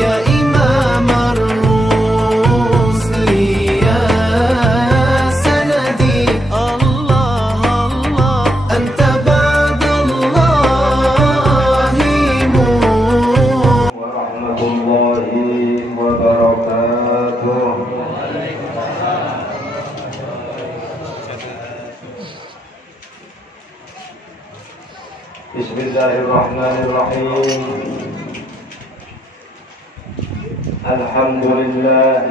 يا إمام الرسل يا سندي الله الله أنت بعد الله ورحمة الله وبركاته. بسم الله الرحمن الرحيم. الحمد لله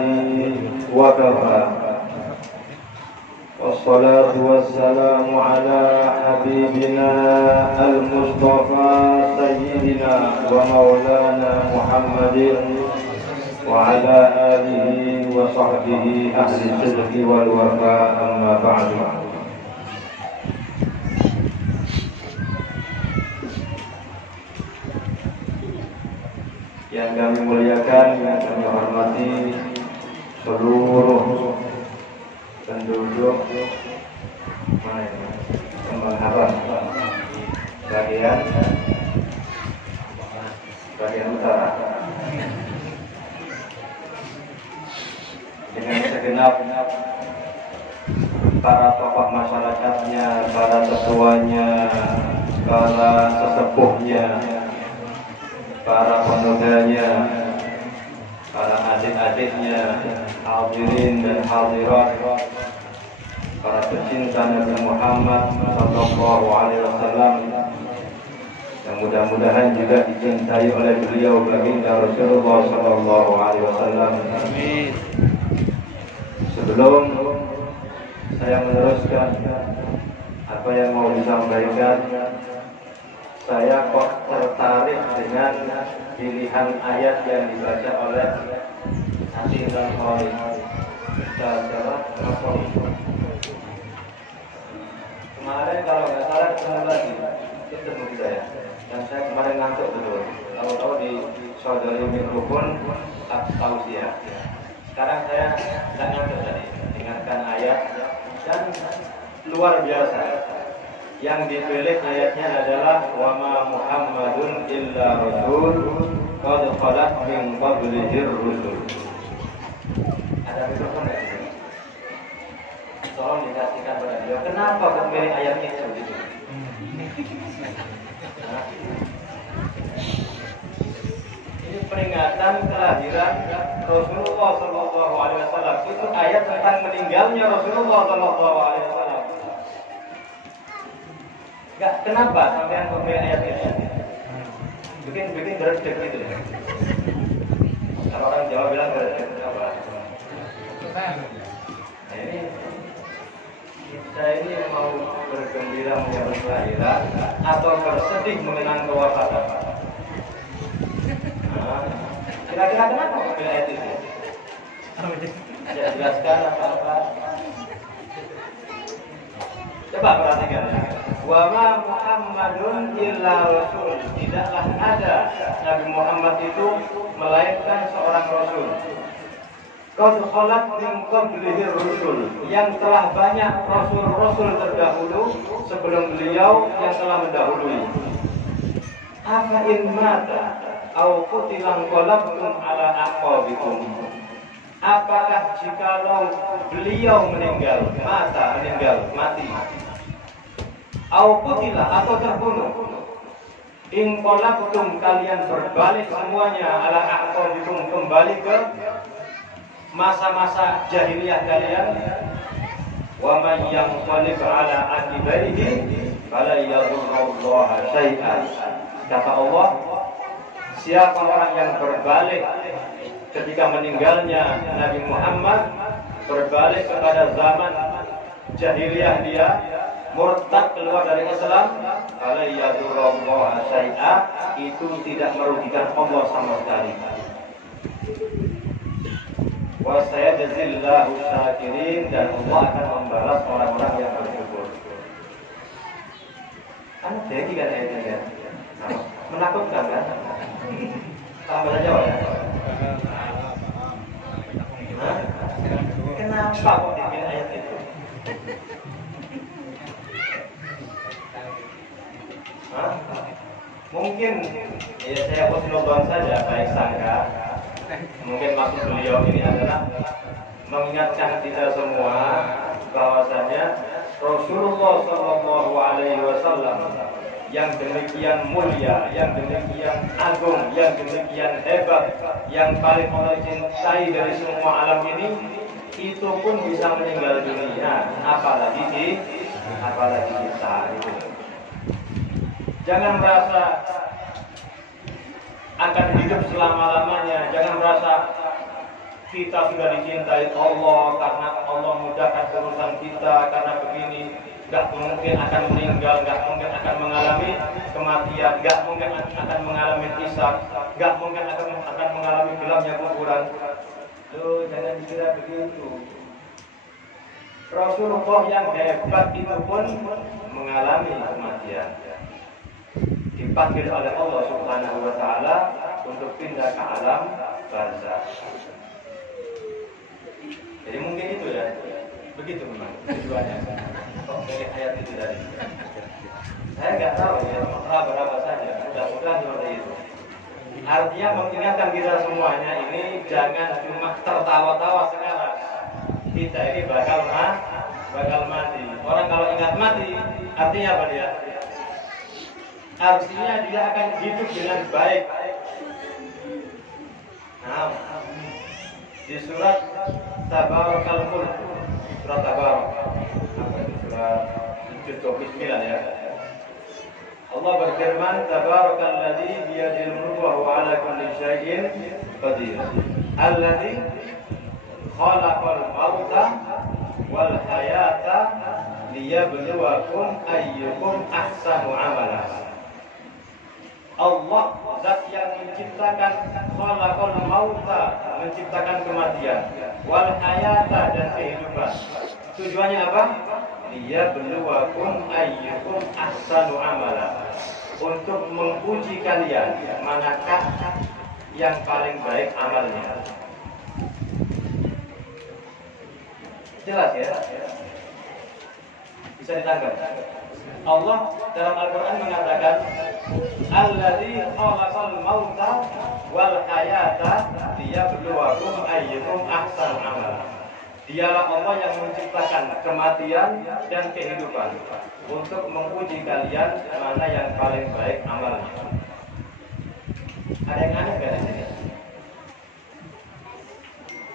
وكفى، والصلاة والسلام على حبيبنا المصطفى سيدنا ومولانا محمد وعلى آله وصحبه أهل الصدق والوفاء. أما بعد، yang kami muliakan, yang kami hormati seluruh penduduk Kembang Haram bagian utara, dengan segenap para tokoh masyarakatnya, para tetuanya, para sesepuhnya, para pemudanya, para adik-adiknya, hadirin dan hadirat, para pecinta Nabi Muhammad sallallahu alaihi wasallam, yang mudah-mudahan juga dicintai oleh beliau baginda Rasulullah sallallahu alaihi wasallam. Amin. Sebelum saya meneruskan apa yang mau disampaikan, saya kok tertarik dengan pilihan ayat yang dibaca oleh Hati dan Khalid. Kemarin kalau nggak salah ketemu lagi, ketemu saya. Dan saya kemarin ngantuk betul. Tahu-tahu di saudari mikrofon tausiah. Sekarang saya nggak ngantuk tadi, dengarkan ayat dan luar biasa. Yang dipilih ayatnya adalah wa ma Muhammadun illa rasul qad khalat min qablihi rusul. Ada mikrofon enggak? Tolong dikasihkan pada dia. Kenapa memilih ayatnya begitu? Ini peringatan kelahiran Rasulullah sallallahu alaihi wasallam. Itu ayat tentang meninggalnya Rasulullah sallallahu alaihi wasallam. Enggak, kenapa sampai memilih ayat ini? Bikin berdek gitu ya. Kalau orang Jawa bilang berdek apa? Nah, kita ini mau bergembira menyambut kelahiran atau bersedih mengenang kewafatan? Nah, kira-kira kenapa memilih ayat ini? Saya jelaskan apa-apa. Coba perhatikan. Wa ma Muhammadun illa rasul. Tidaklah ada Nabi Muhammad itu melainkan seorang rasul. Qad khalat min qablihi rusul. Yang telah banyak rasul-rasul terdahulu sebelum beliau yang telah mendahului. Afa in mata au qutilan qalabtum ala aqabikum. Apakah jikalau beliau meninggal, mati, au qutila atau terbunuh, in qalabtum kalian berbalik semuanya ala aqabikum, kembali ke masa-masa jahiliyah kalian, wa man yanqalib ala aqibaihi fala yadurrullaha syai'an. Kata Allah, siapa orang yang berbalik ketika meninggalnya Nabi Muhammad, berbalik kepada zaman jahiliyah dia, murtad keluar dari Islam, fala yadurrullaha syai'an, itu tidak merugikan Allah sama sekali. Wa sayajzillahu syakirin, dan Allah akan membalas orang-orang yang bersyukur. Kan jadi kan ayatnya kan? Menakutkan kan? Tambah saja ya. Kenapa kok dipilih ayat itu? Mungkin ya saya husnuzon saja, baik sangka, Mungkin maksud beliau ini adalah mengingatkan kita semua bahwasanya Rasulullah Shallallahu Alaihi Wasallam yang demikian mulia, yang demikian agung, yang demikian hebat, yang paling Allah cintai dari semua alam ini, itu pun bisa meninggal dunia, apalagi kita. Jangan merasa akan hidup selama-lamanya, jangan merasa kita sudah dicintai Allah karena Allah mudahkan urusan kita, karena begini. Gak mungkin akan meninggal, gak mungkin akan mengalami kematian, gak mungkin akan mengalami hisab, gak mungkin akan mengalami gelapnya kuburan. Loh, jangan dikira begitu. Rasulullah yang hebat itu pun mengalami kematian. Dipanggil oleh Allah Subhanahu wa Ta'ala untuk pindah ke alam barzakh. Jadi mungkin itu ya, begitu memang tujuannya. Kok dari ayat itu tadi? Saya nggak tahu ya, berapa saja. Mudah-mudahan seperti itu. Artinya mengingatkan kita semuanya ini jangan cuma tertawa-tawa sekarang. Kita ini bakal mati. Orang kalau ingat mati, artinya apa dia? Artinya dia akan hidup dengan baik. Nah, di surat Tabarakal Mulk, surat Tabarak, surat 29 ya. Allah berfirman, Tabarakalladzi biyadil mulku wa huwa ala kulli syai'in qadir. Alladzi khalaqal mauta wal hayata liyabluwakum ayyukum ahsanu amala. Allah zat yang menciptakan khalaqal mauta, menciptakan kematian, wal hayata dan kehidupan. Tujuannya apa? Liyabluwakum ayyukum ahsanu amala. Untuk menguji kalian manakah yang paling baik amalnya. Jelas ya? Bisa ditangkap. Allah dalam Al-Quran mengatakan alladzi khalaqal mauta wal hayata liyabluwakum ayyukum ahsanu amala. Dialah Allah yang menciptakan kematian dan kehidupan untuk menguji kalian mana yang paling baik amalnya. Ada yang aneh nggak di sini?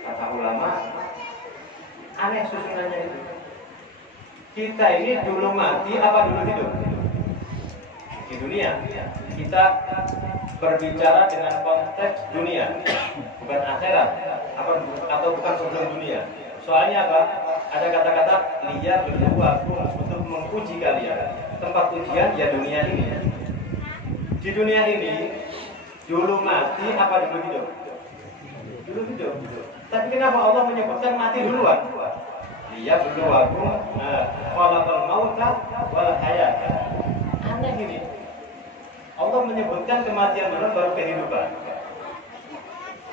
Kata ulama, aneh susunannya itu. Kita ini dulu mati apa dulu hidup? Di dunia. Kita berbicara dengan konteks dunia, bukan akhirat, atau bukan sebelum dunia. Soalnya apa? Ada kata-kata liyabluwakum, untuk menguji kalian. Tempat ujian ya dunia ini. Di dunia ini dulu mati apa dulu hidup? Dulu hidup. Tapi kenapa Allah menyebutkan mati duluan? Liyabluwakum khalaqal mauta wal hayata. Aneh ini. Allah menyebutkan kematian dulu baru kehidupan.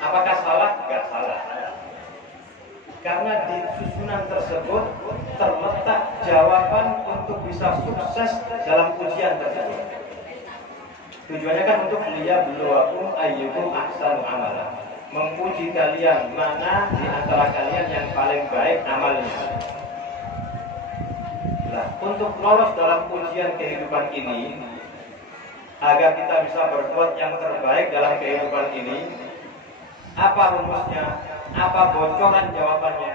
Apakah salah? Enggak salah. Karena di susunan tersebut terletak jawaban untuk bisa sukses dalam ujian tersebut. Tujuannya kan untuk liyabluwakum ayyukum ahsanu amala. Menguji kalian mana di antara kalian yang paling baik amalnya. Nah, untuk lolos dalam ujian kehidupan ini, agar kita bisa berbuat yang terbaik dalam kehidupan ini, apa rumusnya? Apa bocoran jawabannya?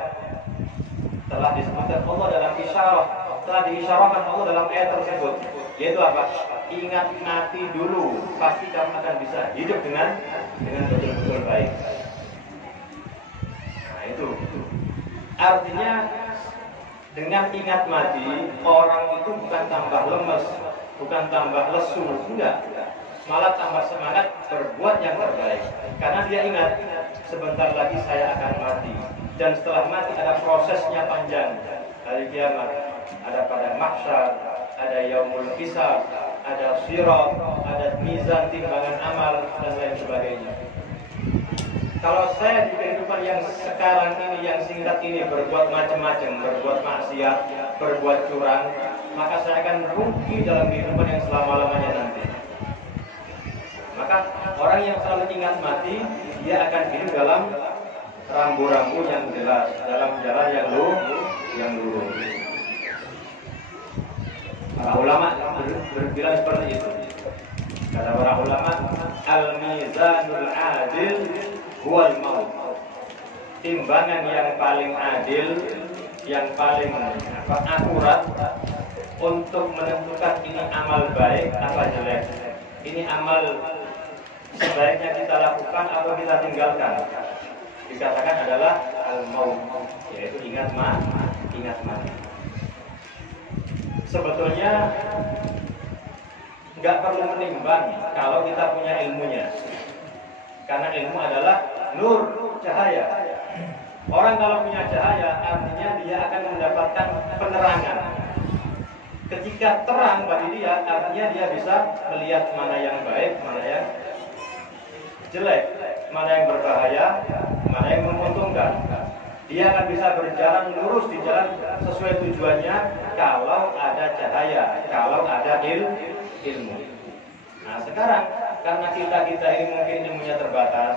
Telah disebutkan Allah dalam isyarah, telah diisyarahkan Allah dalam ayat tersebut, yaitu apa? Ingat mati dulu, pasti kamu akan bisa hidup dengan betul-betul baik. Nah itu. Artinya dengan ingat mati, orang itu bukan tambah lemes, bukan tambah lesu, enggak. Malah tambah semangat berbuat yang terbaik. Karena dia ingat, sebentar lagi saya akan mati. Dan setelah mati ada prosesnya panjang. Hari kiamat, ada pada mahsyar, ada yaumul hisab, ada sirat, ada mizan timbangan amal, dan lain sebagainya. Kalau saya di kehidupan yang sekarang ini, yang singkat ini, berbuat macam-macam, berbuat maksiat, berbuat curang, maka saya akan rugi dalam kehidupan yang selama-lamanya nanti. Maka orang yang selalu ingat mati, dia akan hidup dalam rambu-rambu yang jelas, dalam jalan yang lurus. Para ulama berbilang seperti itu. Kata para ulama, al-mizanul adil huwal maut. Timbangan yang paling adil, yang paling akurat untuk menentukan ini amal baik apa jelek, ini amal sebaiknya kita lakukan atau kita tinggalkan, dikatakan adalah al-maut, yaitu ingat mati. Sebetulnya nggak perlu menimbang kalau kita punya ilmunya, karena ilmu adalah nur, cahaya. Orang kalau punya cahaya artinya dia akan mendapatkan penerangan. Ketika terang bagi dia, artinya dia bisa melihat mana yang baik, mana yang jelek, mana yang berbahaya, mana yang menguntungkan. Dia akan bisa berjalan lurus di jalan sesuai tujuannya kalau ada cahaya, kalau ada ilmu. Nah sekarang karena kita ini mungkin ilmunya terbatas,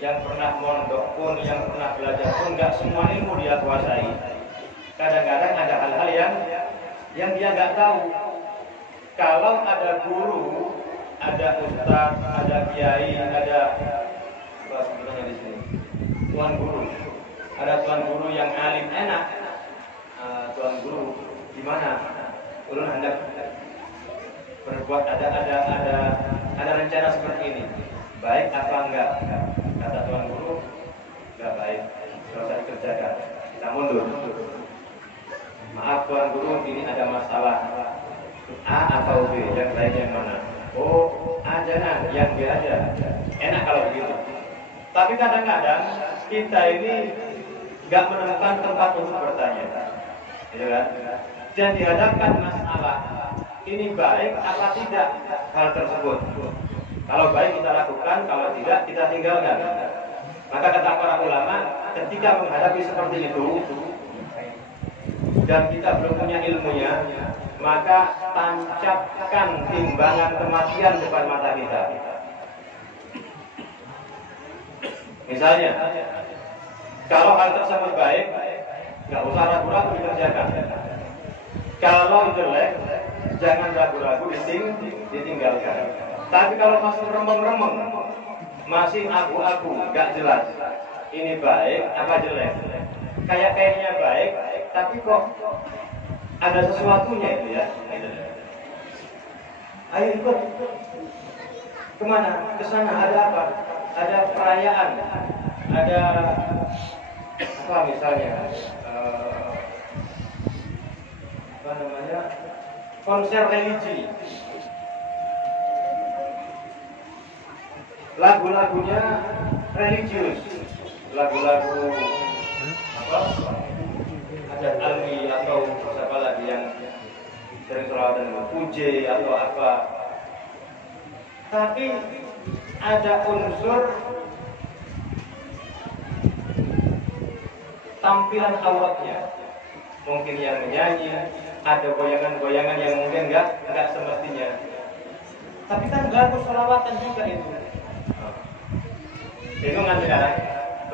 yang pernah mondok pun, yang pernah belajar pun, nggak semua ilmu dia kuasai. Kadang-kadang ada hal-hal yang dia nggak tahu. Kalau ada guru, ada ustaz, ada kiai, ada apa sebenarnya di sini, tuan guru, ada tuan guru yang alim enak. Tuan guru gimana? Ulun hendak berbuat ada rencana seperti ini. Baik apa enggak? Kata tuan guru, enggak baik. Kalau usah dikerjakan, kita mundur. Maaf tuan guru, ini ada masalah. A atau B, yang baik yang mana? Oh, A jangan, yang B aja. Enak kalau begitu. Tapi kadang-kadang kita ini nggak menemukan tempat untuk bertanya, gitu kan? Dan dihadapkan masalah, ini baik apa tidak hal tersebut. Kalau baik kita lakukan, kalau tidak kita tinggalkan. Maka kata para ulama, ketika menghadapi seperti itu dan kita belum punya ilmunya, maka tancapkan timbangan kematian depan mata kita. Misalnya, kalau hal tersebut baik, nggak usah ragu-ragu dikerjakan. Kalau jelek, jangan ragu-ragu ditinggalkan. Tapi kalau masih remeng-remeng, masih abu-abu, nggak jelas, ini baik apa jelek? Kayaknya baik, tapi kok ada sesuatunya itu ya. Ayo ikut. Kemana? Ke sana. Ada apa? Ada perayaan. Ada apa misalnya? Apa namanya? Konser religi. Lagu-lagunya religius. Lagu-lagu apa? Ada alwi atau apa lagi yang sering selawatan puji atau apa. Tapi ada unsur tampilan auratnya. Mungkin yang menyanyi, ada goyangan-goyangan yang mungkin enggak semestinya. Tapi kan bagus selawatan juga itu. Bingung kan sekarang?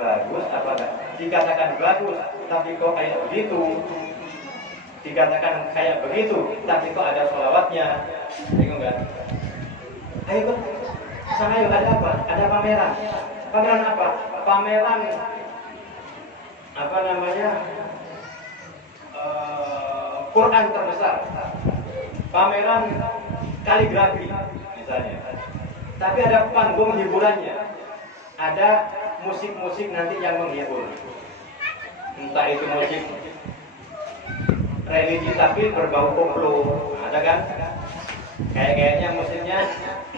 Bagus apa enggak? Dikatakan bagus, tapi kok kayak begitu. Dikatakan kayak begitu, tapi kok ada sholawatnya. Bingung kan? Ayo sana yuk, ada apa? Ada pameran. Pameran apa? Pameran apa namanya? Quran terbesar. Pameran kaligrafi misalnya. Tapi ada panggung hiburannya. Ada musik-musik nanti yang menghibur. Entah itu musik religi tapi berbau koplo, ada kan? Kayaknya musiknya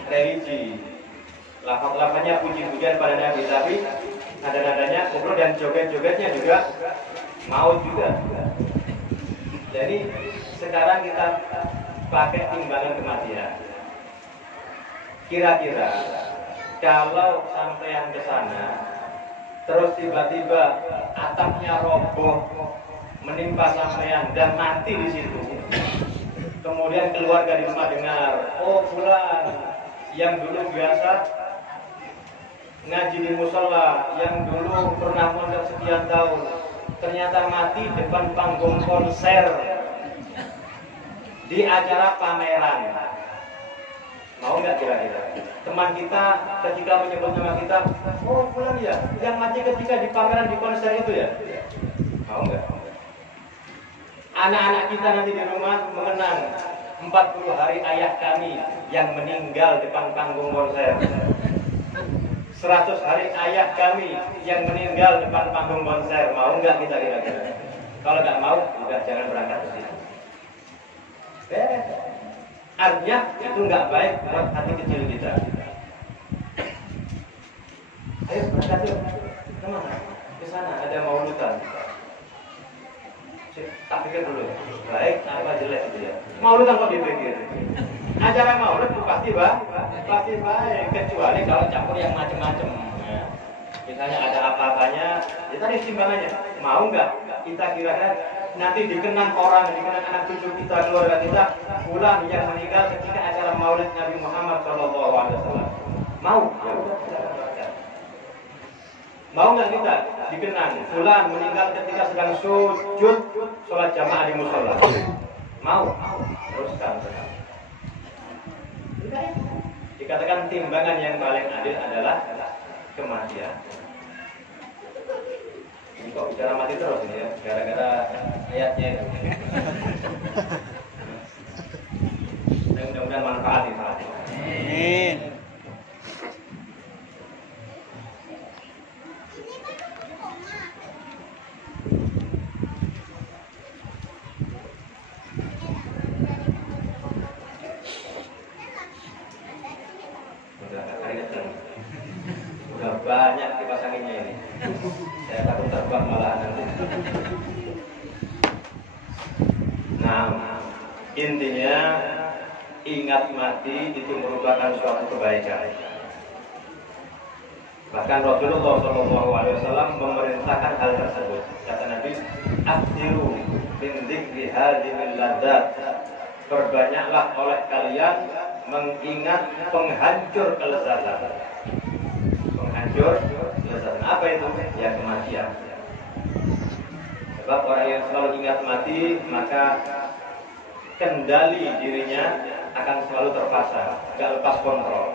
religi, lafaz-lafaznya puji-pujian pada Nabi, tapi nada-nadanya koplo dan joget-jogetnya juga maut juga. Jadi sekarang kita pakai timbangan kematian. Kira-kira kalau sampean ke sana, terus tiba-tiba atapnya roboh menimpa sampean dan mati di situ. Kemudian keluarga di rumah dengar, oh fulan yang dulu biasa ngaji di musola, yang dulu pernah mondok sekian tahun, ternyata mati depan panggung konser di acara pameran. Mau nggak kira-kira? Teman kita ketika menyebut nama kita, oh bulan ya, yang mati ketika di pameran di konser itu ya? Mau nggak? Anak-anak kita nanti di rumah mengenang 40 hari ayah kami yang meninggal depan panggung konser. 100 hari ayah kami yang meninggal depan panggung konser. Mau nggak kita kira-kira? Kalau nggak mau, udah jangan berangkat ke sini. Beres. Artinya itu nggak baik buat hati kecil kita. Ayo berangkat yuk. Kemana? Ke sana ada mauludan. Tak pikir dulu, baik apa jelek itu ya. Mauludan kok dipikir. Acara maulud pasti baik, kecuali kalau campur yang macam-macam. Ya. Misalnya ada apa-apanya, ya tadi timbangannya. Mau nggak kita kira-kira nanti dikenang orang, dikenang anak cucu kita, keluarga kita, fulan yang meninggal ketika acara maulid Nabi Muhammad SAW. Mau? Ya udah, kita berangkat. Mau nggak kita dikenang fulan meninggal ketika sedang sujud sholat jamaah di musola? Mau? Teruskan. Dikatakan timbangan yang paling adil adalah kematian. Ini kok bicara mati terus ini ya, gara-gara ayatnya itu. Mudah-mudahan manfaat itu. Amin. Udah banyak kipas anginnya ini. Saya takut terbang malah nanti. Nah, intinya ingat mati itu merupakan suatu kebaikan. Bahkan Rasulullah SAW memerintahkan hal tersebut. Kata Nabi, "Aktsiru min dzikri hadhimil ladzat." Perbanyaklah oleh kalian mengingat penghancur kelezatan. Penghancur kelezatan. Apa itu? Ya kematian. Sebab orang yang selalu ingat mati, maka kendali dirinya akan selalu terpasang, tidak lepas kontrol.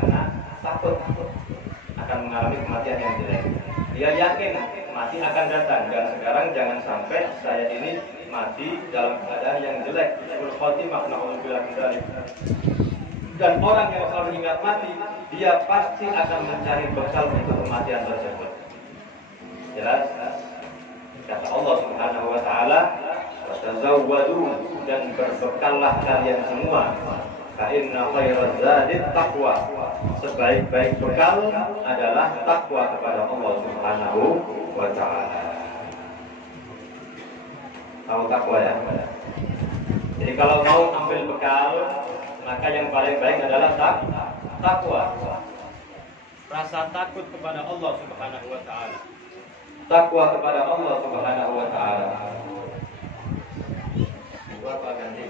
Karena takut akan mengalami kematian yang jelek. Dia yakin mati akan datang, dan sekarang jangan sampai saya ini mati dalam keadaan yang jelek. Dan orang yang selalu ingat mati, dia pasti akan mencari bekal untuk kematian tersebut. Jelas? Kata Allah Subhanahu wa taala, "Watazawwadu," dan berbekallah kalian semua. Fa inna khairaz zadit taqwa. Sebaik-baik bekal adalah takwa kepada Allah Subhanahu wa taala. Tahu takwa ya? Jadi kalau mau ambil bekal, maka yang paling baik adalah takwa. Rasa takut kepada Allah Subhanahu wa taala. Takwa kepada Allah Subhanahu wa taala. Berapa ganti?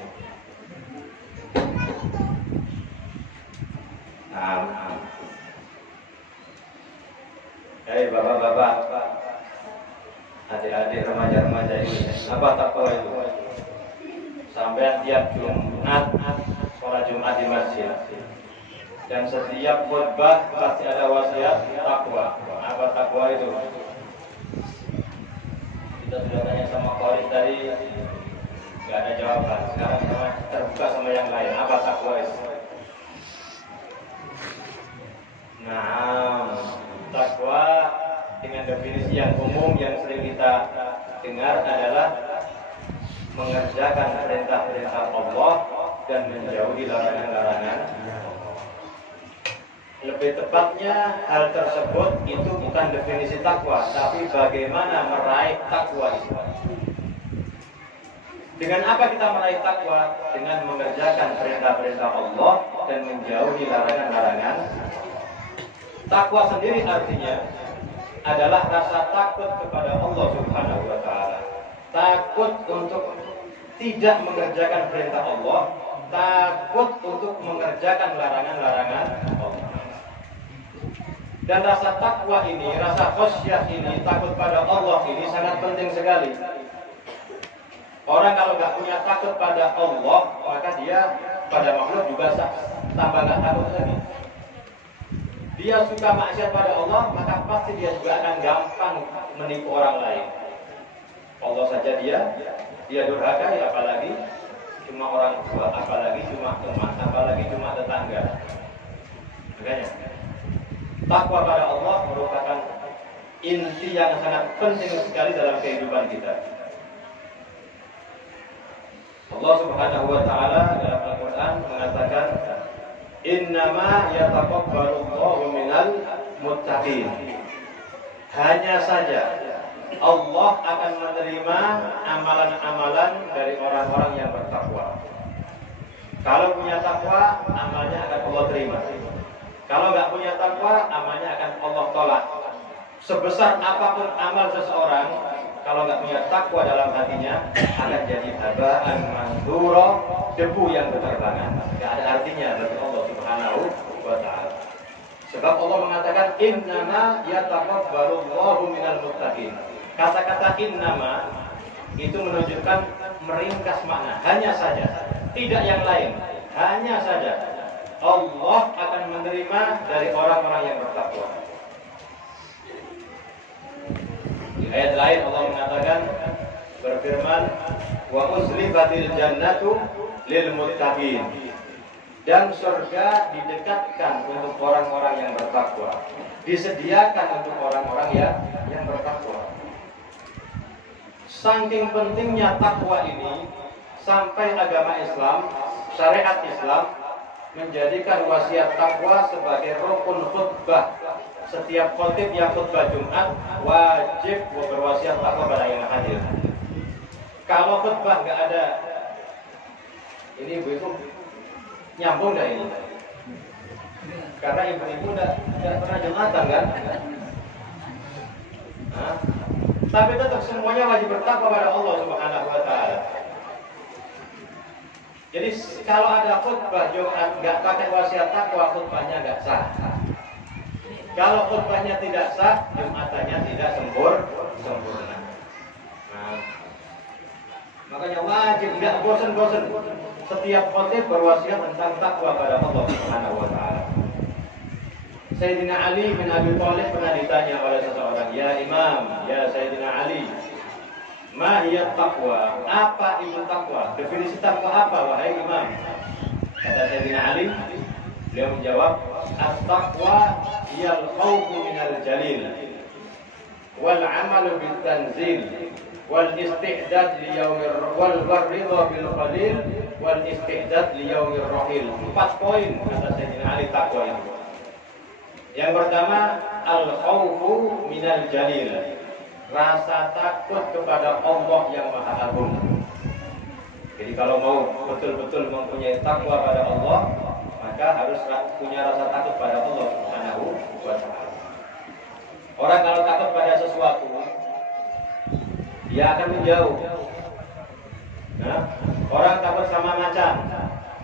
Nah. Hei bapak-bapak, adik-adik, remaja-remaja ini, apa takwa itu? Sampai tiap Jumat sholat Jumat di masjid, dan setiap khutbah pasti ada wasiat takwa. Apa takwa itu? Kita sudah tanya sama Khoris tadi, nggak ada jawaban. Sekarang terbuka sama yang lain. Apa takwa itu? Nah, takwa dengan definisi yang umum yang sering kita dengar adalah mengerjakan perintah-perintah Allah dan menjauhi larangan-larangan. Lebih tepatnya hal tersebut itu bukan definisi takwa, tapi bagaimana meraih takwa itu. Dengan apa kita meraih takwa? Dengan mengerjakan perintah-perintah Allah dan menjauhi larangan-larangan. Takwa sendiri artinya adalah rasa takut kepada Allah Subhanahu wa taala. Takut untuk tidak mengerjakan perintah Allah takut untuk mengerjakan larangan-larangan Allah. Dan rasa takwa ini, rasa khasyah ini, takut pada Allah ini sangat penting sekali. Orang kalau nggak punya takut pada Allah, maka dia pada makhluk juga tambah nggak takut lagi. Dia suka maksiat pada Allah, maka pasti dia juga akan gampang menipu orang lain. Allah saja dia durhaka, ya apalagi cuma orang tua, apalagi cuma teman, apalagi cuma tetangga. Makanya takwa pada Allah merupakan inti yang sangat penting sekali dalam kehidupan kita. Allah Subhanahu wa taala dalam Al-Qur'an mengatakan, "Innama yataqabbalullahu minal muttaqin." Hanya saja Allah akan menerima amalan-amalan dari orang-orang yang bertakwa. Kalau punya takwa, amalnya akan Allah terima. Kalau nggak punya takwa, amalnya akan Allah tolak. Sebesar apapun amal seseorang, kalau nggak punya takwa dalam hatinya, akan jadi haba'an mansura, debu yang berterbangan. Nggak ada artinya bagi Allah Subhanahu wa taala. Sebab Allah mengatakan, "Innama yataqabbalullahu minal muttaqin." Kata-kata innama itu menunjukkan meringkas makna, hanya saja, tidak yang lain, hanya saja Allah akan menerima dari orang-orang yang bertakwa. Di ayat lain Allah mengatakan, berfirman, "Wa uzlifatil jannatu lil muttaqin." Dan surga didekatkan untuk orang-orang yang bertakwa, disediakan untuk orang-orang yang bertakwa. Saking pentingnya takwa ini, sampai agama Islam, syariat Islam menjadikan wasiat takwa sebagai rukun khutbah. Setiap khotib yang khutbah Jumat wajib berwasiat takwa pada yang hadir. Kalau khutbah nggak ada, ini ibu-ibu nyambung dah ini. Karena ibu-ibu nggak pernah Jumatan kan? Nah, tapi tetap semuanya wajib bertakwa pada Allah Subhanahu wa taala. Jadi kalau ada khutbah Jumat nggak pakai wasiat takwa, khutbahnya nggak sah. Kalau khutbahnya tidak sah, Jumatannya tidak sempurna. Nah, makanya wajib, nggak bosan-bosan setiap khutib berwasiat tentang takwa pada Allah Subhanahu wa taala. Sayyidina Ali bin Abi Thalib pernah ditanya oleh seseorang, "Ya Imam, ya Sayyidina Ali, ma hiya taqwa?" Apa itu takwa? Definisi takwa apa wahai Imam? Kata Sayyidina Ali, beliau menjawab, "At-taqwa hiyal khawfu minal jalil wal 'amalu bil tanzil wal isti'dad li yaumir wal ridha bil qalil wal isti'dad li yaumir rahil." 4 poin kata Sayyidina Ali takwa itu. Yang pertama, al-khawfu minal jalil, rasa takut kepada Allah yang Maha Agung. Jadi kalau mau betul-betul mempunyai takwa pada Allah, maka harus punya rasa takut pada Allah Subhanahu wa taala. Orang kalau takut pada sesuatu, dia akan menjauh. Nah, orang takut sama macan,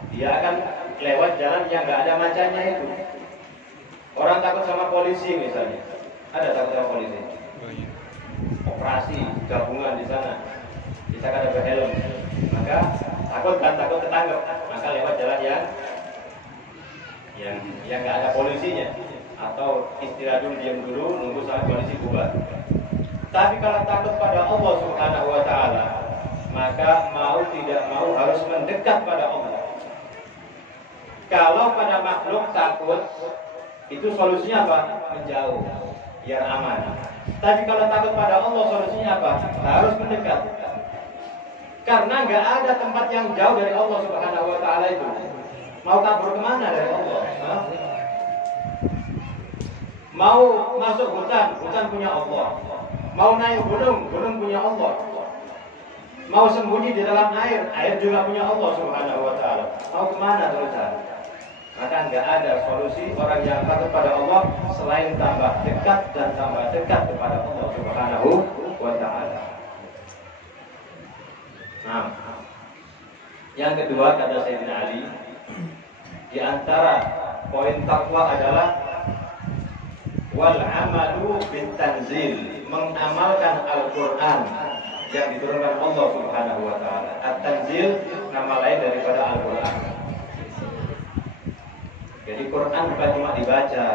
dia akan lewat jalan yang nggak ada macannya itu. Orang takut sama polisi misalnya, ada takut sama polisi. Operasi gabungan di sana, kita kan ada helm, maka takut ketangkep, maka lewat jalan yang nggak ada polisinya, atau istirahat dulu, diam dulu, nunggu saat polisi bubar. Tapi kalau takut pada Allah Subhanahu wa taala, maka mau tidak mau harus mendekat pada Allah. Kalau pada makhluk takut, itu solusinya apa? Menjauh, biar aman. Tapi kalau takut pada Allah, solusinya apa? Harus mendekat. Karena nggak ada tempat yang jauh dari Allah Subhanahu wa taala itu. Mau kabur kemana dari Allah? Hah? Mau masuk hutan punya Allah. Mau naik gunung punya Allah. Mau sembunyi di dalam air juga punya Allah Subhanahu wa taala. Mau kemana terusan? Maka nggak ada solusi orang yang takut pada Allah selain tambah dekat dan tambah dekat kepada Allah Subhanahu wa taala. Nah, Yang kedua kata Sayyidina Ali, di antara poin takwa adalah wal amalu bit tanzil, mengamalkan Al-Qur'an yang diturunkan Allah Subhanahu wa taala. At-tanzil nama lain daripada Al-Qur'an. Jadi Quran bukan cuma dibaca.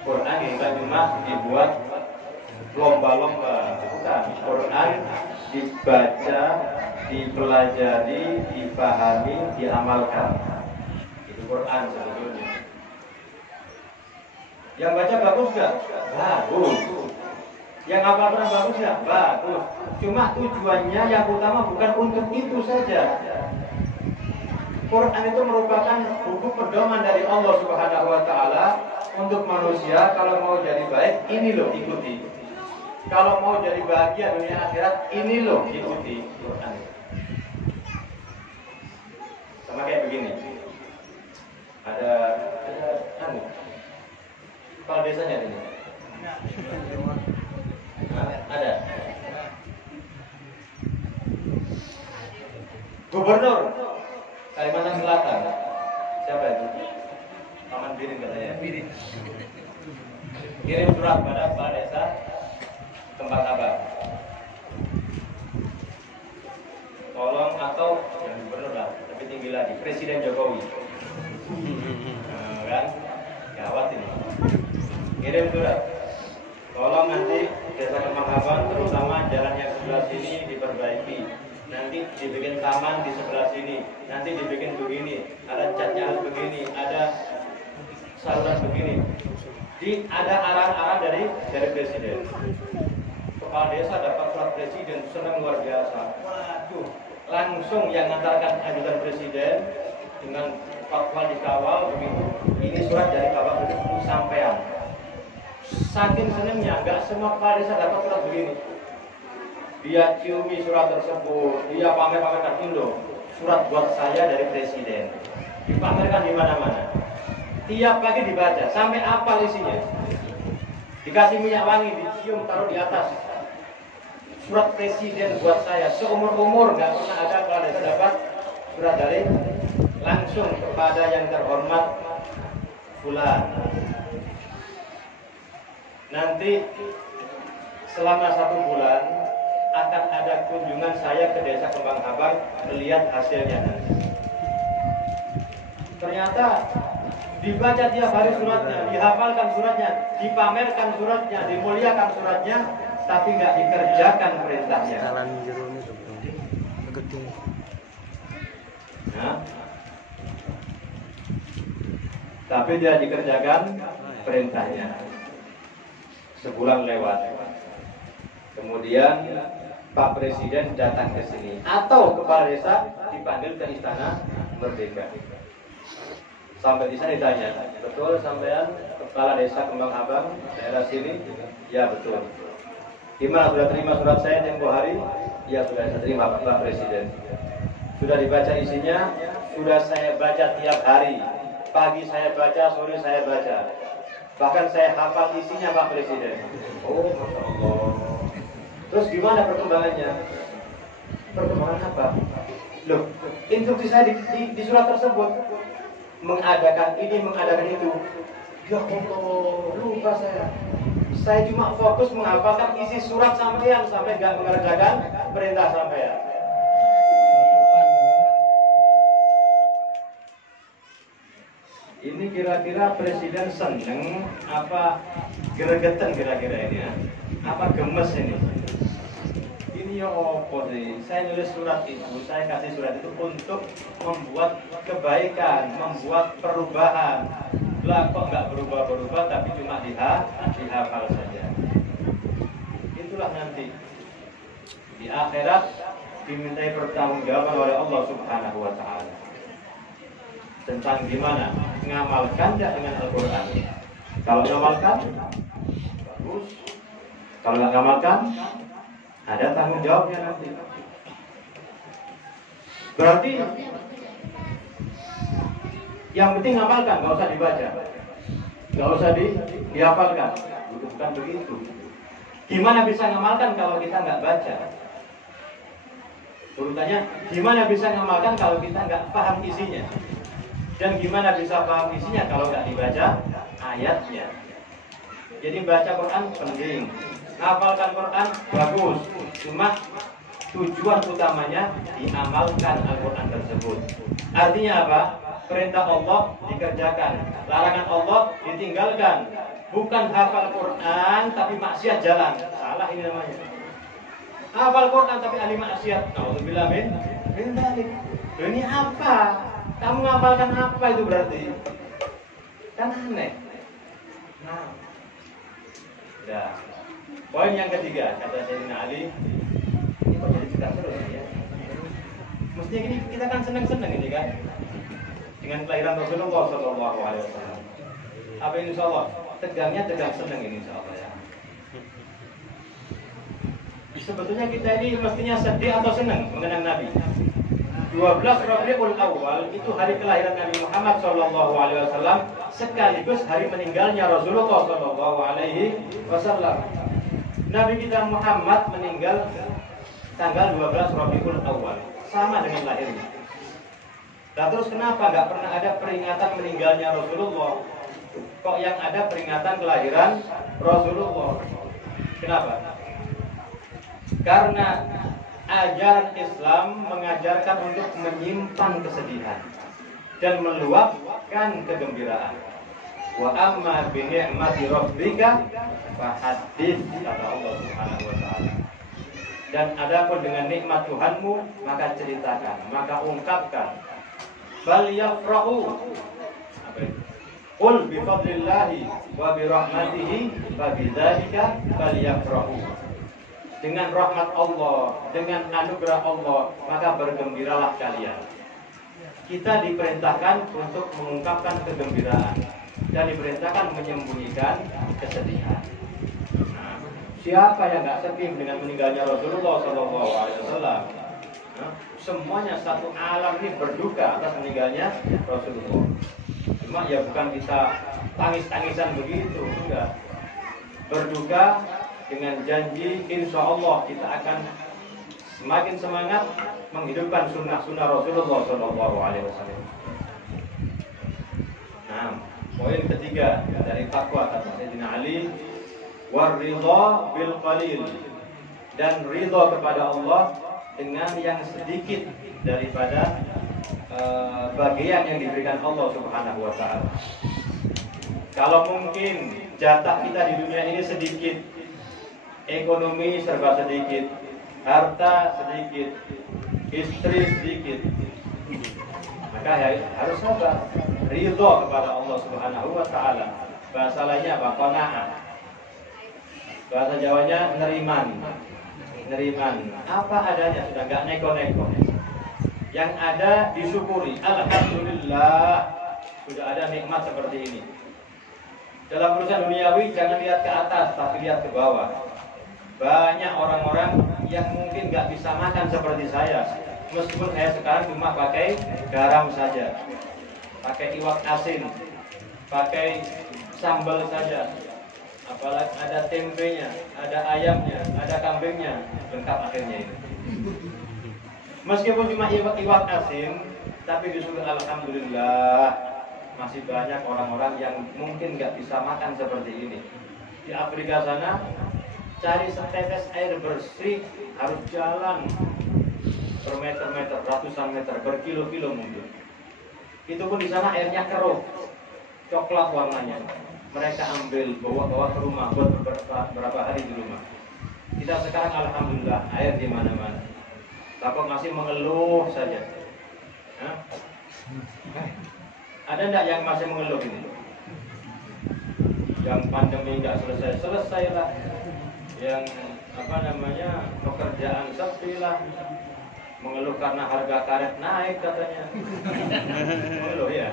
Quran bukan cuma dibuat lomba-lomba, bukan. Quran dibaca, dipelajari, dipahami, diamalkan. Itu Quran sebetulnya. Yang baca bagus gak? Bagus. Yang hafal Quran bagus gak? Bagus. Cuma tujuannya yang utama bukan untuk itu saja. Quran itu merupakan buku pedoman dari Allah Subhanahu wa taala untuk manusia. Kalau mau jadi baik, ini loh ikuti. Kalau mau jadi bahagia dunia akhirat, ini loh ikuti Quran. Sama kayak begini. Ada kepala desanya ini. Ada. Gubernur Kalimantan Selatan. Siapa itu? Paman Birin katanya. Birin. Kirim surat pada Kepala Desa Kembang Abang. Tolong, atau yang gubernur lah, tapi tinggi lagi, Presiden Jokowi. Kan? Gawat ini. Kirim surat. Tolong nanti Desa Kembang Abang, terutama jalan yang sebelah sini diperbaiki. Nanti dibikin taman di sebelah sini, nanti dibikin begini, ada catnya harus begini, ada saluran begini. Ada arahan-arahan dari presiden. Kepala desa dapat surat presiden, senang luar biasa. Waduh, langsung yang ngantarkan ajudan presiden dengan fatwa dikawal begitu. Ini surat dari Bapak Gubernur sampean. Saking senangnya, nggak semua kepala desa dapat surat begini. Dia ciumi surat tersebut, dia pamer-pamerkan Indo. Surat buat saya dari presiden. Dipamerkan di mana-mana. Tiap pagi dibaca, sampai apal isinya. Dikasih minyak wangi, dicium, taruh di atas. Surat presiden buat saya. Seumur-umur nggak pernah ada kalau ada dapat surat dari langsung kepada yang terhormat fulan. Nanti selama 1 bulan akan ada kunjungan saya ke Desa Kembang Abang melihat hasilnya nanti. Ternyata dibaca tiap hari suratnya, dihafalkan suratnya, dipamerkan suratnya, dimuliakan suratnya, tapi nggak dikerjakan perintahnya. Nah, tapi dia dikerjakan perintahnya. Sebulan lewat, kemudian Pak Presiden datang ke sini atau kepala desa dipanggil ke Istana Merdeka. Sampai di sana ditanya, betul sampean kepala desa Kembang Abang daerah sini? Ya betul. Gimana, sudah terima surat saya tempo hari? Ya sudah saya terima Pak Presiden. Sudah dibaca isinya? Sudah saya baca tiap hari. Pagi saya baca, sore saya baca. Bahkan saya hafal isinya Pak Presiden. Oh, Masya Allah. Terus gimana perkembangannya? Perkembangan apa? Loh, instruksi saya di surat tersebut mengadakan ini, mengadakan itu. Ya Allah, lupa saya. Saya cuma fokus menghafalkan isi surat sampean sampai nggak mengerjakan perintah sampean. Ini kira-kira presiden seneng apa geregetan kira-kira ini ya? Apa gemes ini? Ini ya apa sih? Saya nulis surat itu, saya kasih surat itu untuk membuat kebaikan, membuat perubahan. Lah kok nggak berubah-berubah tapi cuma dihafal saja. Itulah nanti di akhirat dimintai pertanggungjawaban oleh Allah Subhanahu wa taala. Tentang gimana ngamalkan dengan Al-Quran. Kalau ngamalkan, bagus. Kalau nggak ngamalkan, ada tanggung jawabnya nanti. Berarti yang penting ngamalkan, nggak usah dibaca, nggak usah dihafalkan. Bukan begitu. Gimana bisa ngamalkan kalau kita nggak baca? Urutannya, gimana bisa ngamalkan kalau kita nggak paham isinya? Dan gimana bisa paham isinya kalau nggak dibaca ayatnya? Jadi baca Quran penting, ngafalkan Quran bagus, cuma tujuan utamanya diamalkan Al-Quran tersebut. Artinya apa? Perintah Allah dikerjakan, larangan Allah ditinggalkan. Bukan hafal Quran tapi maksiat jalan, salah ini namanya. Hafal Quran tapi ahli maksiat, naudzubillah min dzalik. Ini apa? Kamu ngafalkan apa itu berarti? Kan aneh. Nah, ya. Poin yang ketiga kata Sayyidina Ali, ini kok jadi tegak terus ya? Mestinya ini kita kan senang-senang ini kan, dengan kelahiran Rasulullah Shallallahu Alaihi Wasallam. Apa insya Allah tegangnya tegang senang ini insya Allah ya. Sebetulnya kita ini mestinya sedih atau senang mengenang Nabi. 12 Rabiul Awal itu hari kelahiran Nabi Muhammad Shallallahu Alaihi Wasallam, sekaligus hari meninggalnya Rasulullah Shallallahu Alaihi Wasallam. Nabi kita Muhammad meninggal tanggal 12 Rabiul Awal, sama dengan lahirnya. Nah, terus kenapa nggak pernah ada peringatan meninggalnya Rasulullah? Kok yang ada peringatan kelahiran Rasulullah? Kenapa? Karena ajaran Islam mengajarkan untuk menyimpan kesedihan dan meluapkan kegembiraan. Wa amma bi ni'mati rabbika fahaddits, kata Allah Subhanahu wa taala. Dan adapun dengan nikmat Tuhanmu, maka ceritakan, maka ungkapkan. Bal yafrahu. Apa itu? Qul bi fadlillahi wa bi rahmatihi fa bidzalika falyafrahu. Dengan rahmat Allah, dengan anugerah Allah, maka bergembiralah kalian. Kita diperintahkan untuk mengungkapkan kegembiraan dan diperintahkan menyembunyikan kesedihan. Nah, siapa yang nggak sedih dengan meninggalnya Rasulullah SAW? Nah, semuanya satu alam ini berduka atas meninggalnya Rasulullah. Cuma ya bukan kita tangis-tangisan begitu, enggak. Berduka dengan janji insya Allah kita akan semakin semangat menghidupkan sunnah-sunnah Rasulullah SAW. Nah, poin ketiga dari takwa kata Sayyidina Ali, waridha bil qalil, dan ridha kepada Allah dengan yang sedikit daripada bagian yang diberikan Allah Subhanahu wa taala. Kalau mungkin jatah kita di dunia ini sedikit, ekonomi serba sedikit, harta sedikit, istri sedikit, maka harus sabar, ridho kepada Allah Subhanahu wa taala. Bahasa lainnya apa? Qanaah. Bahasa Jawanya neriman. Apa adanya, sudah enggak neko-neko. Yang ada disyukuri. Alhamdulillah sudah ada nikmat seperti ini. Dalam urusan duniawi jangan lihat ke atas, tapi lihat ke bawah. Banyak orang-orang yang mungkin nggak bisa makan seperti saya, meskipun saya sekarang cuma pakai garam saja, pakai iwak asin, pakai sambal saja, apalagi ada tempenya, ada ayamnya, ada kambingnya, lengkap akhirnya ini. Meskipun cuma iwak asin, tapi disyukur alhamdulillah masih banyak orang-orang yang mungkin nggak bisa makan seperti ini. Di Afrika sana, cari setetes air bersih harus jalan bermeter-meter, ratusan meter, berkilo-kilo mungkin. Itu pun di sana airnya keruh, coklat warnanya. Mereka ambil, bawa ke rumah buat beberapa hari di rumah. Kita sekarang alhamdulillah air di mana-mana. Tapi masih mengeluh saja. Hah? Ada enggak yang masih mengeluh ini? Yang pandemi enggak selesai lah. Yang pekerjaan sepi lah, mengeluh karena harga karet naik katanya. Mengeluh ya.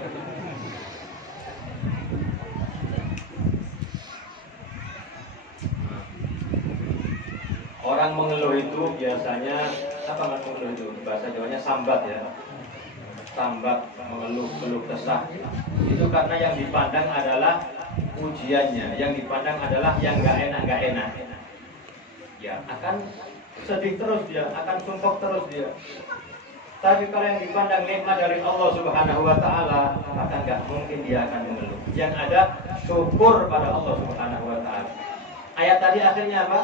Orang mengeluh itu biasanya apa mengeluh itu? Bahasa Jawanya sambat ya. Sambat, mengeluh, keluh kesah. Itu karena yang dipandang adalah ujiannya, yang dipandang adalah yang nggak enak. Ya akan sedih terus dia, akan sumpah terus dia. Tapi kalau yang dipandang nikmat dari Allah Subhanahu wa taala, maka enggak mungkin dia akan mengeluh. Yang ada syukur pada Allah Subhanahu wa taala. Ayat tadi akhirnya apa?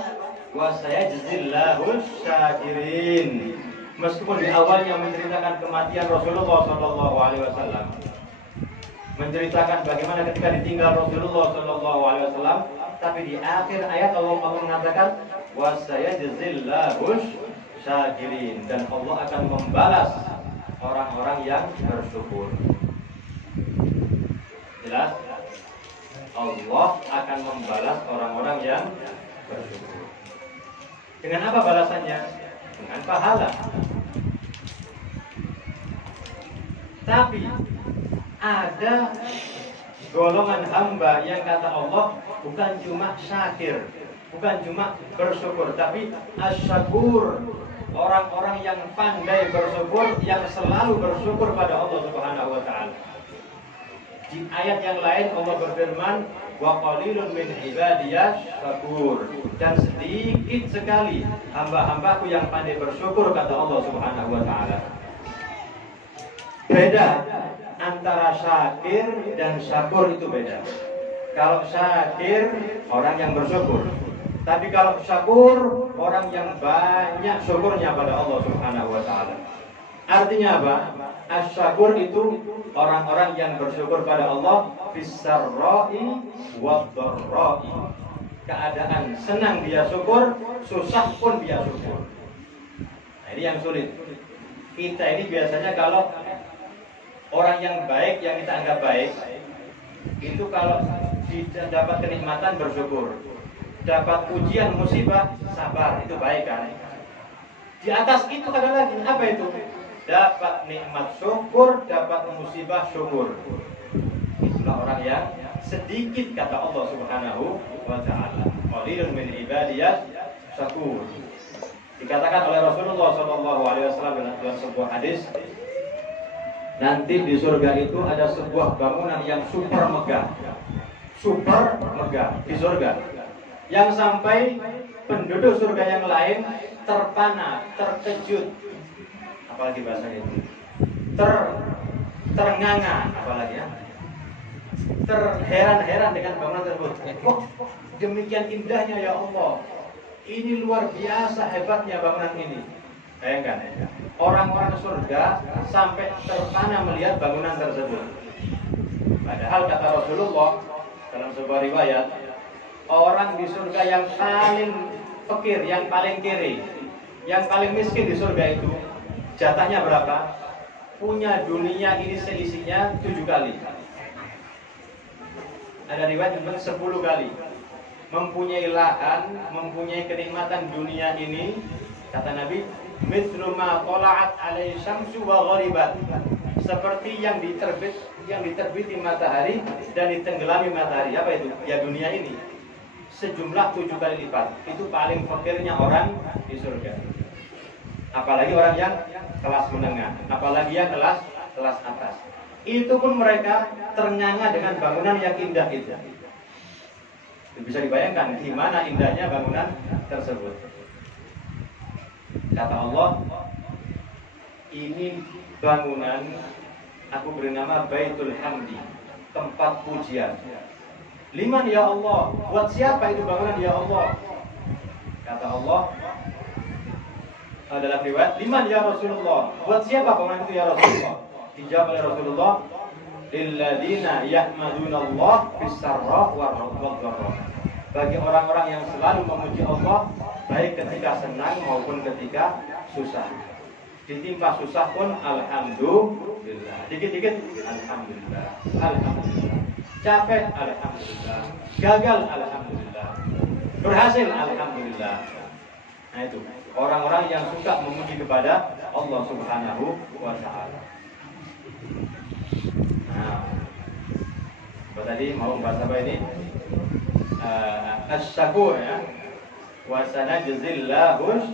Wa sayajzillahus syakirin. Meskipun di awalnya menceritakan kematian Rasulullah sallallahu alaihi wasallam, menceritakan bagaimana ketika ditinggal Rasulullah sallallahu alaihi wasallam, tapi di akhir ayat Allah mengatakan wa sayajzillahus syakirin, dan Allah akan membalas orang-orang yang bersyukur. Jelas? Allah akan membalas orang-orang yang bersyukur. Dengan apa balasannya? Dengan pahala. Tapi ada golongan hamba yang kata Allah bukan cuma syakir, bukan cuma bersyukur, tapi asyakur. Orang-orang yang pandai bersyukur, yang selalu bersyukur pada Allah Subhanahu wa taala. Di ayat yang lain Allah berfirman, wa qalilun min ibadiyas syakur, dan sedikit sekali hamba-hambaku yang pandai bersyukur, kata Allah Subhanahu wa taala. Beda antara syakir dan syakur, itu beda. Kalau syakir orang yang bersyukur, tapi kalau syakur orang yang banyak syukurnya pada Allah Subhanahu wa taala. Artinya apa? Asy-syakur itu orang-orang yang bersyukur pada Allah fis-sarra'i wad-dharra'i. Keadaan senang dia syukur, susah pun dia syukur. Nah, ini yang sulit. Kita ini biasanya kalau orang yang baik, yang kita anggap baik, itu kalau dapat kenikmatan bersyukur, dapat ujian musibah sabar, itu baik kan? Di atas itu ada lagi, apa itu? Dapat nikmat syukur, dapat musibah syukur. Itulah orang yang sedikit, kata Allah Subhanahu wa taala. Qalilun min ibadiyas syakur. Dikatakan oleh Rasulullah sallallahu alaihi wasallam dalam sebuah hadis, nanti di surga itu ada sebuah bangunan yang super megah. Super megah di surga. Yang sampai penduduk surga yang lain terpana, terkejut, apalagi bahasanya itu, ternganga, apalagi ya, terheran-heran dengan bangunan tersebut. Kok demikian indahnya ya Allah, ini luar biasa hebatnya bangunan ini. Bayangkan, orang-orang surga sampai terpana melihat bangunan tersebut. Padahal kata Rasulullah dalam sebuah riwayat, orang di surga yang paling fakir, yang paling kiri, yang paling miskin di surga itu, jatahnya berapa? Punya dunia ini selisihnya 7 kali. Ada riwayat yang 10 kali. Mempunyai lahan, mempunyai kenikmatan dunia ini, kata Nabi, mithlu ma tala'at alaihi syamsu wa gharibat. Seperti yang diterbiti matahari dan ditenggelami matahari. Apa itu? Ya dunia ini. Sejumlah 7 kali lipat. Itu paling fakirnya orang di surga. Apalagi orang yang kelas menengah, apalagi yang kelas atas. Itu pun mereka ternganga dengan bangunan yang indah itu. Bisa dibayangkan di mana indahnya bangunan tersebut. Kata Allah, ini bangunan aku beri nama Baitul Hamdi, tempat pujian. Liman ya Allah, buat siapa itu bangunan ya Allah? Kata Allah dalam riwayat, liman ya Rasulullah, buat siapa bangunan itu ya Rasulullah? Dijawab oleh Rasulullah, lilladzina yahmadunallah fis-sarra wad-dharra. Bagi orang-orang yang selalu memuji Allah, baik ketika senang maupun ketika susah. Ditimpa susah pun alhamdulillah. Dikit-dikit alhamdulillah. Alhamdulillah. Capek alhamdulillah. Gagal alhamdulillah. Berhasil alhamdulillah. Nah itu orang-orang yang suka memuji kepada Allah Subhanahu wa taala. Nah, apa tadi mau bahas apa ini? Asy-syakur ya. Wa sanajzillahus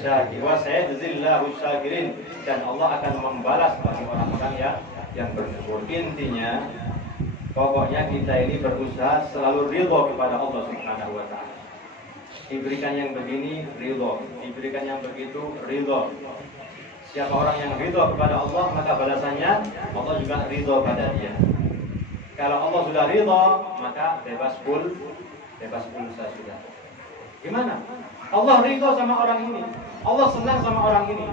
syakirin. Wa sayajzillahus syakirin, dan Allah akan membalas bagi orang-orang yang bersyukur. Intinya pokoknya kita ini berusaha selalu ridho kepada Allah Subhanahu wa taala. diberikan yang begini ridho, diberikan yang begitu ridho. Siapa orang yang ridho kepada Allah, maka balasannya Allah juga ridho pada dia. Kalau Allah sudah ridho, maka bebas pulsa sudah. Gimana? Allah ridho sama orang ini, Allah senang sama orang ini.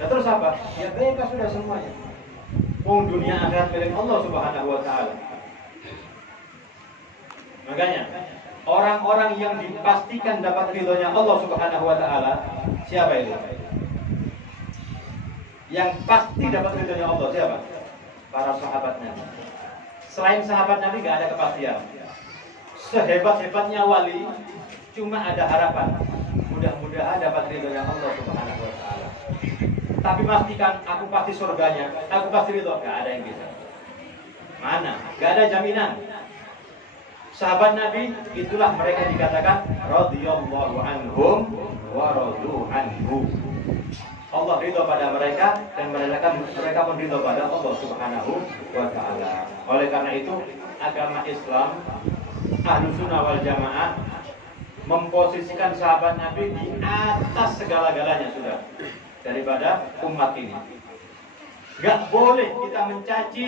Dan terus apa? Ya bebas sudah semuanya. Dunia akhirat milik Allah Subhanahu wa Ta'ala. Makanya orang-orang yang dipastikan dapat ridhonya Allah Subhanahu wa Ta'ala, siapa itu? Yang pasti dapat ridhonya Allah siapa? Para sahabat Nabi. Selain sahabat Nabi gak ada kepastian. Sehebat-hebatnya wali, cuma ada harapan. Mudah-mudahan dapat ridhonya Allah Subhanahu wa Ta'ala. Tapi pastikan aku pasti surganya, aku pasti ridho, gak ada yang bisa. Mana? Gak ada jaminan. Sahabat Nabi itulah mereka dikatakan radhiyallahu anhum wa radu anhu. Allah ridho pada mereka dan mereka pun ridho pada Allah Subhanahu wa Ta'ala. Oleh karena itu agama Islam Ahlus Sunnah wal Jamaah memposisikan sahabat Nabi di atas segala-galanya sudah daripada umat ini. Gak boleh kita mencaci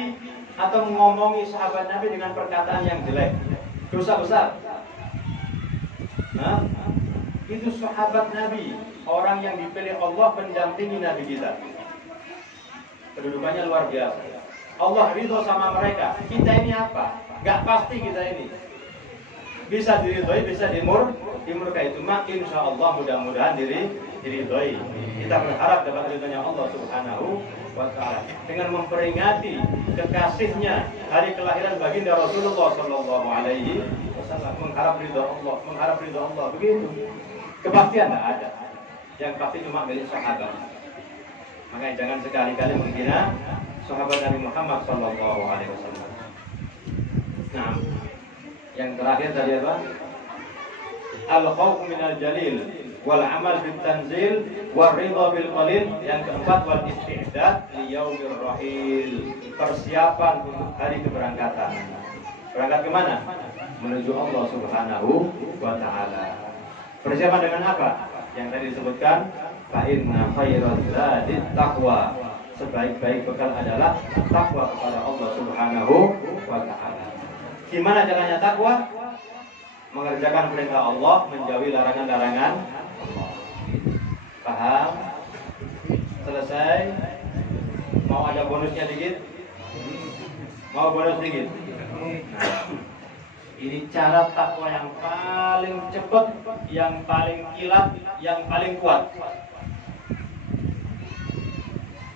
atau mengomongi sahabat Nabi dengan perkataan yang jelek. Dosa besar. Nah, itu sahabat Nabi, orang yang dipilih Allah pendampingi Nabi kita. Kedudukannya luar biasa. Allah ridho sama mereka. Kita ini apa? Gak pasti kita ini. Bisa diridhoi, bisa dimurkai. Cuma insya Allah mudah-mudahan diridhoi. Kita berharap dapat ridhonya Allah Subhanahu wa Ta'ala dengan memperingati kekasihnya hari kelahiran baginda Rasulullah Sallallahu Alaihi Wasallam, mengharap ridho Allah, begitu. Kepastian tidak ada, yang pasti cuma milik sahabat. Makanya jangan sekali-kali menghina sahabat Nabi Muhammad Sallallahu Alaihi Wasallam. Nah, yang terakhir tadi apa? Al-khawf minal jalil wal amal bil tanzil wal ridha bil qalil. Yang keempat wal isti'dad li yaumir rahil, persiapan untuk hari keberangkatan. Berangkat kemana? Menuju Allah Subhanahu wa Ta'ala. Persiapan dengan apa? Yang tadi disebutkan, fa inna khairaz zadit taqwa, sebaik-baik bekal adalah takwa kepada Allah Subhanahu wa Ta'ala. Gimana caranya takwa? Mengerjakan perintah Allah, menjauhi larangan-larangan Allah. Paham? Selesai? Mau ada bonusnya dikit? Mau bonus dikit? Nah, ini cara takwa yang paling cepat, yang paling kilat, yang paling kuat.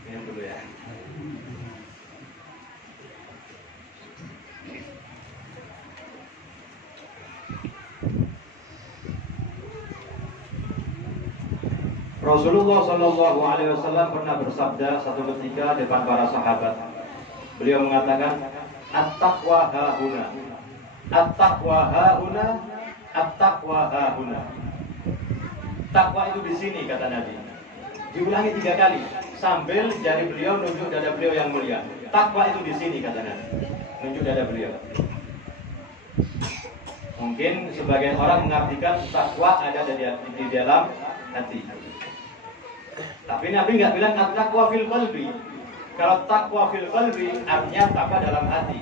Ini dulu ya. Rasulullah Shallallahu Alaihi Wasallam pernah bersabda satu ketika depan para sahabat. Beliau mengatakan, at-taqwa hahuna, at-taqwa hahuna, at-taqwa hahuna. Takwa itu di sini, kata Nabi. Diulangi 3 kali sambil jari beliau nunjuk dada beliau yang mulia. Takwa itu di sini, kata Nabi. Nunjuk dada beliau. Mungkin sebagian orang mengartikan takwa ada di dalam hati. Tapi Nabi nggak bilang at-taqwa fil qalbi. Kalau takwa fil qalbi artinya takwa dalam hati.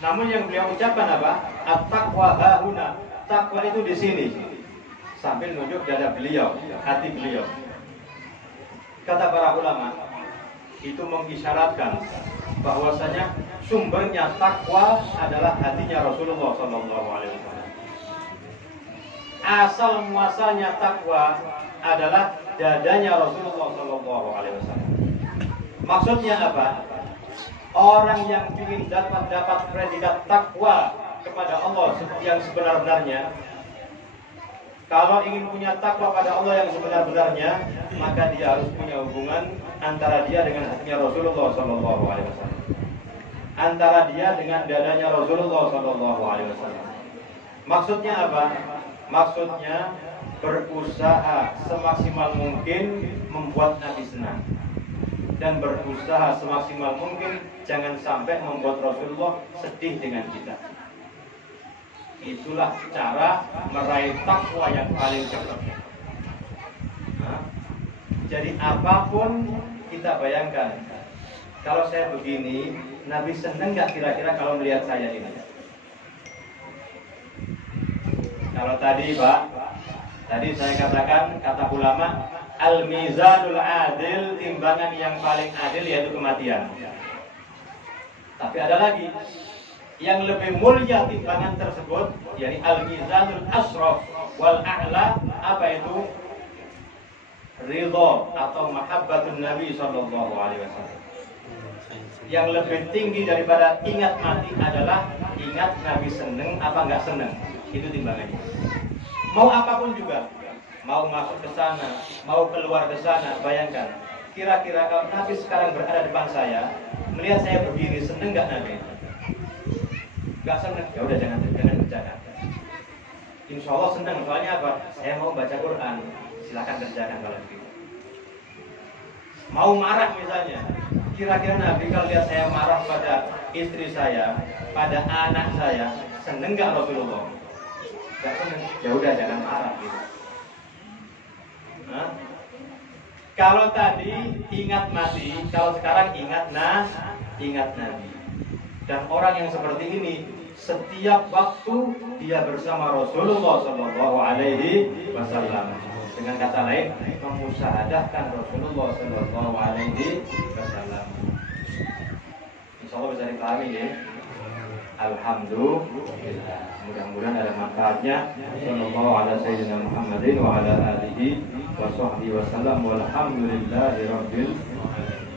Namun yang beliau ucapkan apa? At-taqwa hahuna. Takwa itu di sini. Sambil nunjuk dada beliau, hati beliau. Kata para ulama, itu mengisyaratkan bahwasanya sumbernya takwa adalah hatinya Rasulullah Sallallahu Alaihi Wasallam. Asal muasalnya takwa adalah dadanya Rasulullah Sallallahu Alaihi Wasallam. Maksudnya apa? Orang yang ingin dapat predikat takwa kepada Allah yang sebenar-benarnya, kalau ingin punya takwa pada Allah yang sebenar-benarnya, maka dia harus punya hubungan antara dia dengan hatinya Rasulullah Sallallahu Alaihi Wasallam, antara dia dengan dadanya Rasulullah Sallallahu Alaihi Wasallam. Maksudnya apa? Maksudnya berusaha semaksimal mungkin membuat Nabi senang, dan berusaha semaksimal mungkin jangan sampai membuat Rasulullah sedih dengan kita. Itulah cara meraih takwa yang paling cepat. Nah, jadi apapun kita bayangkan, kalau saya begini, Nabi seneng nggak kira-kira kalau melihat saya ini? Kalau tadi Pak, tadi saya katakan, kata ulama, al-mizanul adil, timbangan yang paling adil yaitu kematian. Tapi ada lagi yang lebih mulia timbangan tersebut, yakni al-mizanul asraf wal a'la, apa itu? Ridho atau mahabbatun Nabi sallallahu alaihi wasallam. Yang lebih tinggi daripada ingat mati adalah ingat Nabi seneng apa enggak seneng. Itu timbangannya. Mau apapun juga, mau masuk ke sana, mau keluar ke sana, bayangkan. Kira-kira kalau Nabi sekarang berada depan saya, melihat saya begini, seneng nggak Nabi? Nggak seneng, ya udah jangan kerjakan. Insya Allah seneng, soalnya apa? Saya mau baca Quran, silakan kerjakan kalau begitu. Mau marah misalnya, kira-kira Nabi kalau lihat saya marah pada istri saya, pada anak saya, seneng nggak Rasulullah? Nggak seneng, ya udah jangan marah gitu. Nah, kalau tadi ingat mati, kalau sekarang ingat Nabi. Dan orang yang seperti ini setiap waktu dia bersama Rasulullah Shallallahu Alaihi Wasallam. Dengan kata lain, memusyahadahkan Rasulullah Shallallahu Alaihi Wasallam. Insya Allah bisa dipahami ya. Alhamdulillah. Mudah-mudahan ada manfaatnya. Sallallahu ala sayyidina Muhammadin wa ala alihi wa sahbihi wasallam walhamdulillahi rabbil alamin.